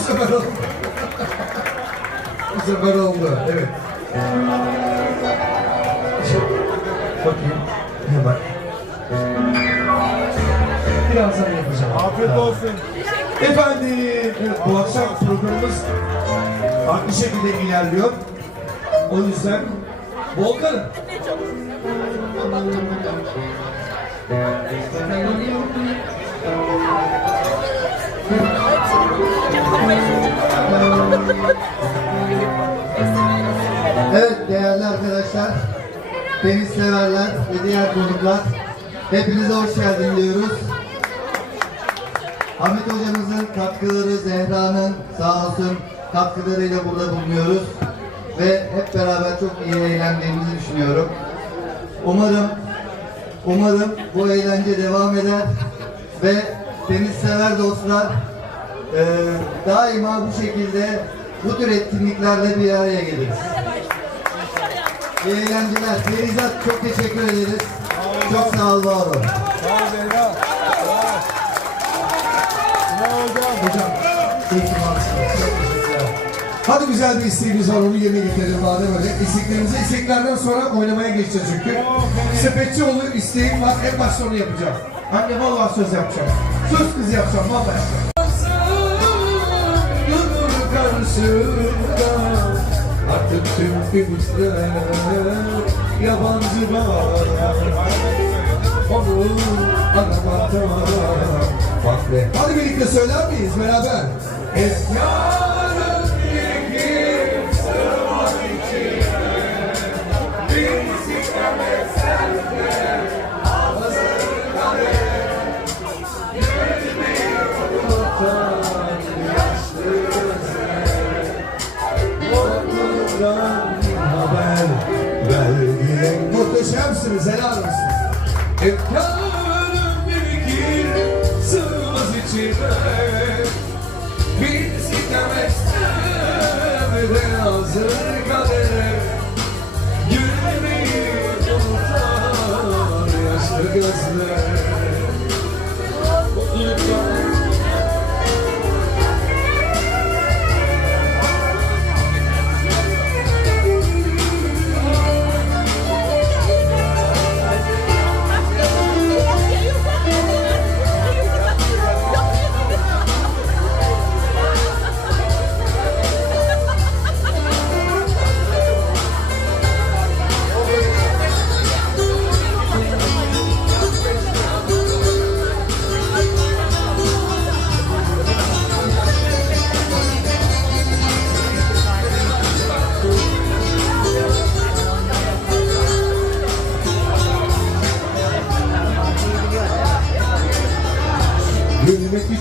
sefer oldu. Bu sefer oldu. Evet. Bakayım. Hemen. Birazdan yapacağım. Afiyet olsun. Efendim, evet, bu akşam programımız farklı şekilde ilerliyor. O yüzden Volkan'ım. Evet değerli arkadaşlar, deniz severler ve diğer konuklar, hepinize hoş geldin diyoruz. Hamit hocamızın katkıları, Zehra'nın sağ olsun katkılarıyla burada bulunuyoruz. Ve hep beraber çok iyi eğlendiğimizi düşünüyorum. Umarım, umarım bu eğlence devam eder ve deniz sever dostlar eee, daima bu şekilde bu tür etkinliklerle bir araya geliriz. Eğlenceler. Denizat çok teşekkür ederiz. Çok sağ ol, var ol. Sağ ol Zehra. Bravo hocam. Hocam. Hadi güzel bir isteğimiz var, onu yerine getirelim madem öyle. İsteklerimizi, isteklerden sonra oynamaya geçeceğiz çünkü. Sepetçi olur, isteğim var, en başta onu yapacağım. Anne vallahi söz yapacağım. Söz kız yapacağım, vallahi yapacağım. Karşımda Artık tüm ümitler yabancı bana Onu aramakta Bak be. Hadi birlikte söyler miyiz beraber? Efkarım Mutluluktan haber verdiğin Muhteşemsiniz helal olsun. Efkarım birikir sığmaz içime. Bir sitem etsem de hazır kadere Gülmeyi unutan yaşlı gözler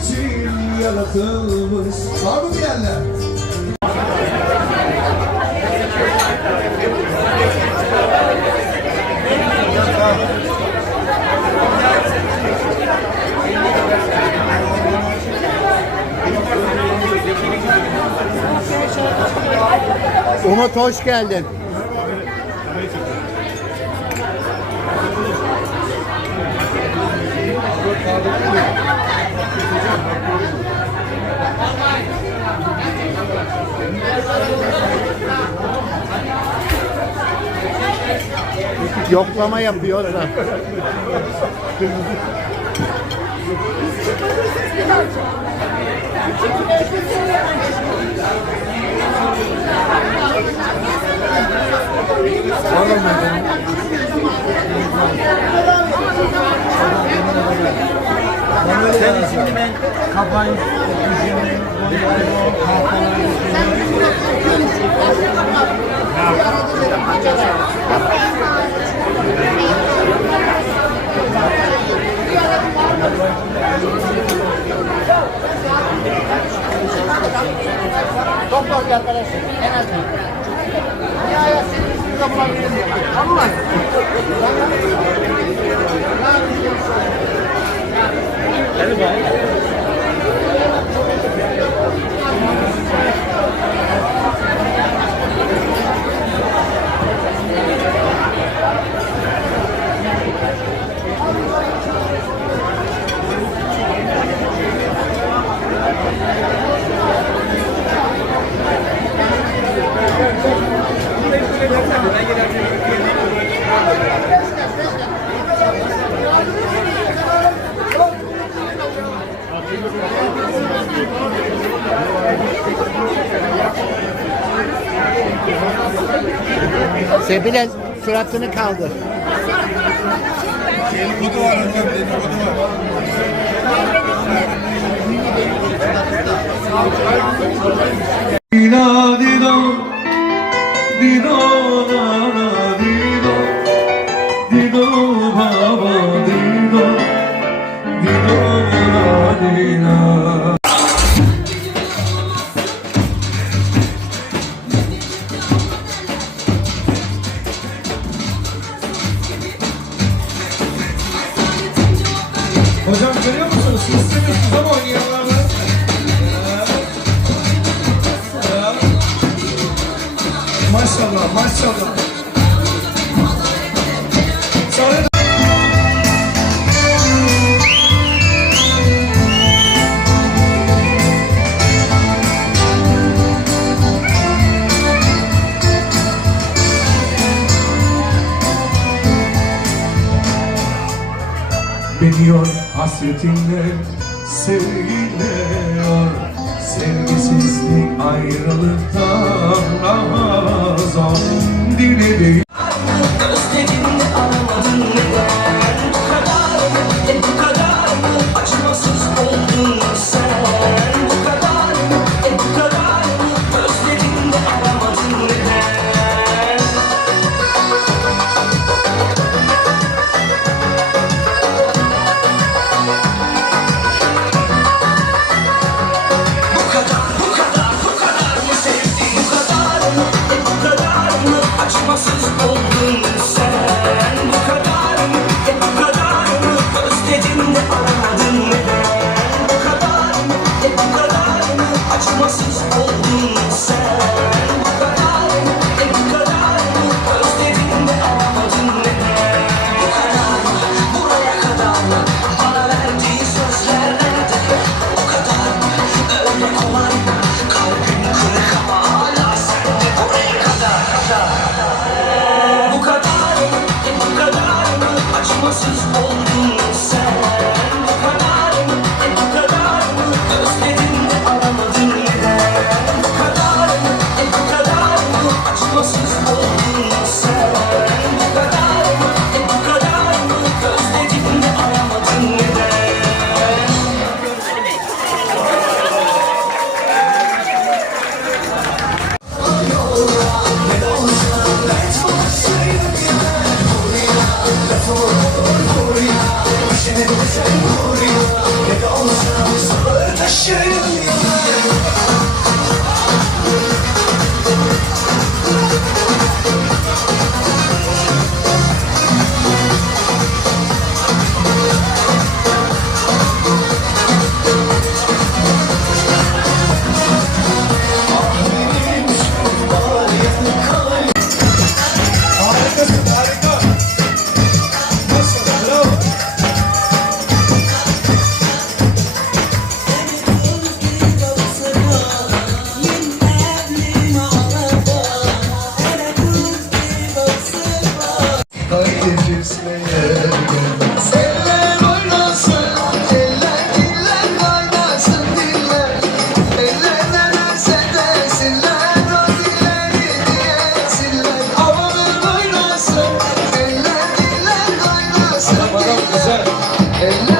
için yaratılmış Var mı bilenler? Umut hoş geldin. Yoklama yapıyor da. Senin şimdi ben kafayı düşündüm. Doktor bir arkadaşım en azından. Ya ya senin için yapabilirim. Ama Hadi bakalım. Sebile suratını kaldır. Dedikodu var hocam, dedikodu var. Hasretinle sevgiliyor Sevgisizlik ayrılıktan daha zor Şimdi bu sen vuruyor. Ne de olsa sabır taşıyor And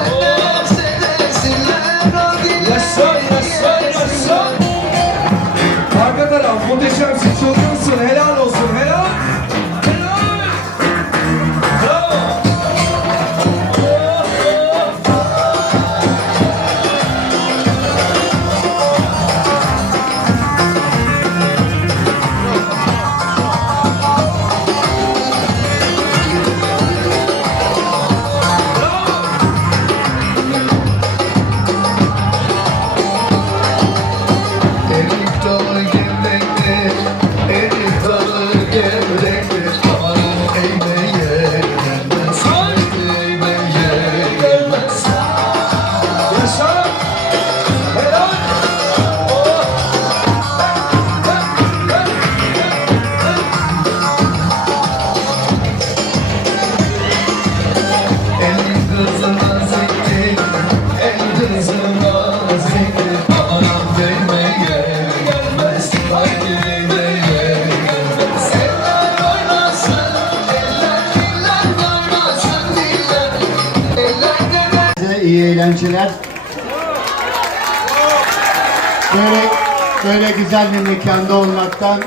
böyle güzel bir mekanda olmaktan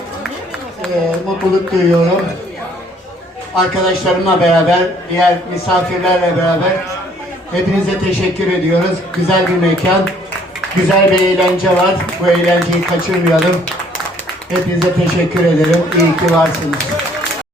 e, mutluluk duyuyorum. Arkadaşlarımla beraber, diğer misafirlerle beraber hepinize teşekkür ediyoruz. Güzel bir mekan, güzel bir eğlence var. Bu eğlenceyi kaçırmayalım. Hepinize teşekkür ederim. İyi ki varsınız.